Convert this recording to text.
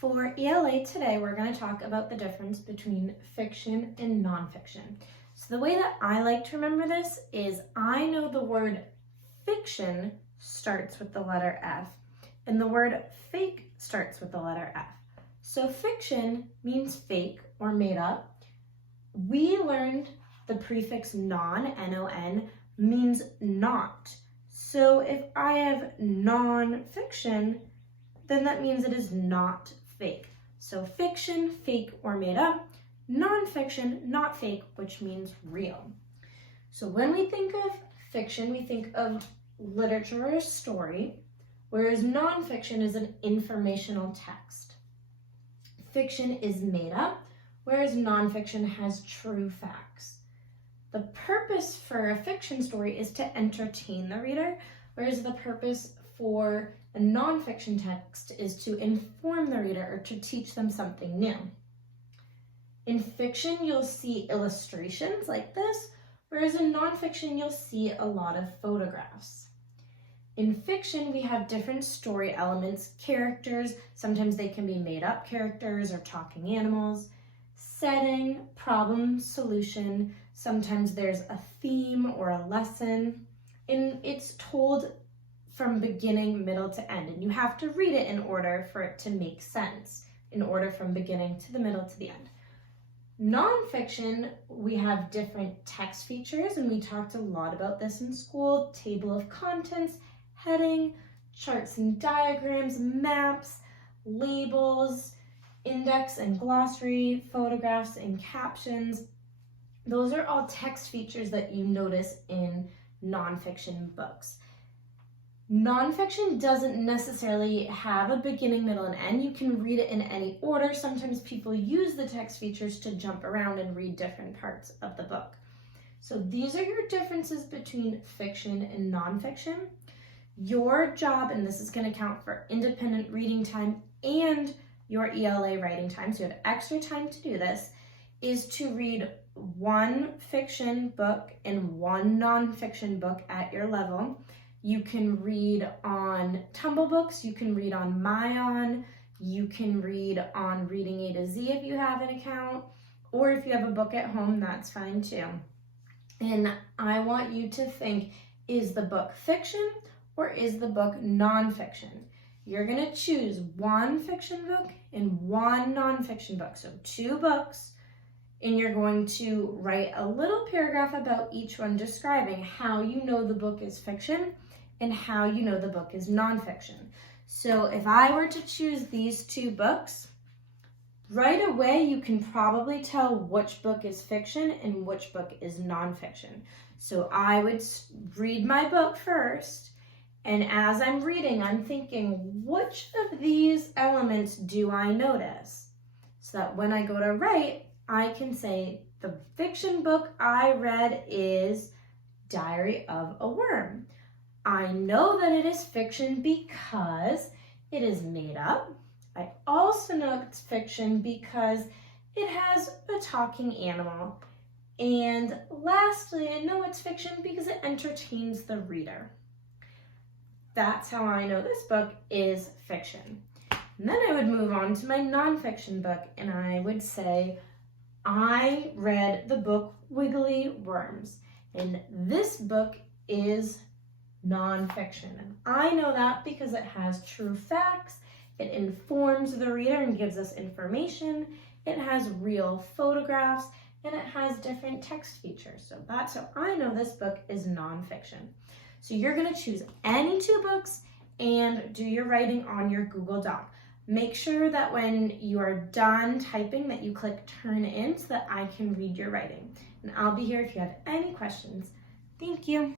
For ELA today, we're going to talk about the difference between fiction and nonfiction. So the way that I like to remember this is I know the word fiction starts with the letter F and the word fake starts with the letter F. So fiction means fake or made up. We learned the prefix non, N-O-N, means not. So if I have nonfiction, then that means it is not fake. So fiction, fake or made up, nonfiction, not fake, which means real. So when we think of fiction, we think of literature or story, whereas nonfiction is an informational text. Fiction is made up, whereas nonfiction has true facts. The purpose for a fiction story is to entertain the reader, whereas the purpose for a nonfiction text is to inform the reader or to teach them something new. In fiction, you'll see illustrations like this, whereas in nonfiction, you'll see a lot of photographs. In fiction, we have different story elements, characters, sometimes they can be made up characters or talking animals, setting, problem, solution, sometimes there's a theme or a lesson, and it's told from beginning, middle to end, and you have to read it in order for it to make sense, in order from beginning to the middle to the end. Nonfiction, we have different text features, and we talked a lot about this in school: table of contents, heading, charts and diagrams, maps, labels, index and glossary, photographs and captions. Those are all text features that you notice in nonfiction books. Nonfiction doesn't necessarily have a beginning, middle, and end. You can read it in any order. Sometimes people use the text features to jump around and read different parts of the book. So these are your differences between fiction and nonfiction. Your job, and this is going to count for independent reading time and your ELA writing time, so you have extra time to do this, is to read one fiction book and one nonfiction book at your level. You can read on Tumble Books, you can read on Myon, you can read on Reading A to Z if you have an account, or if you have a book at home, that's fine too. And I want you to think, is the book fiction or is the book nonfiction? You're going to choose one fiction book and one nonfiction book, so two books, and you're going to write a little paragraph about each one describing how you know the book is fiction and how you know the book is nonfiction. So if I were to choose these two books, right away you can probably tell which book is fiction and which book is nonfiction. So I would read my book first, and as I'm reading, I'm thinking, which of these elements do I notice? So that when I go to write, I can say the fiction book I read is Diary of a Worm. I know that it is fiction because it is made up. I also know it's fiction because it has a talking animal. And lastly, I know it's fiction because it entertains the reader. That's how I know this book is fiction. And then I would move on to my nonfiction book, and I would say, I read the book Wiggly Worms, and this book is nonfiction. And I know that because it has true facts, it informs the reader and gives us information, it has real photographs, and it has different text features. So that's how I know this book is nonfiction. So you're going to choose any two books and do your writing on your Google Doc. Make sure that when you are done typing that you click turn in so that I can read your writing. And I'll be here if you have any questions. Thank you.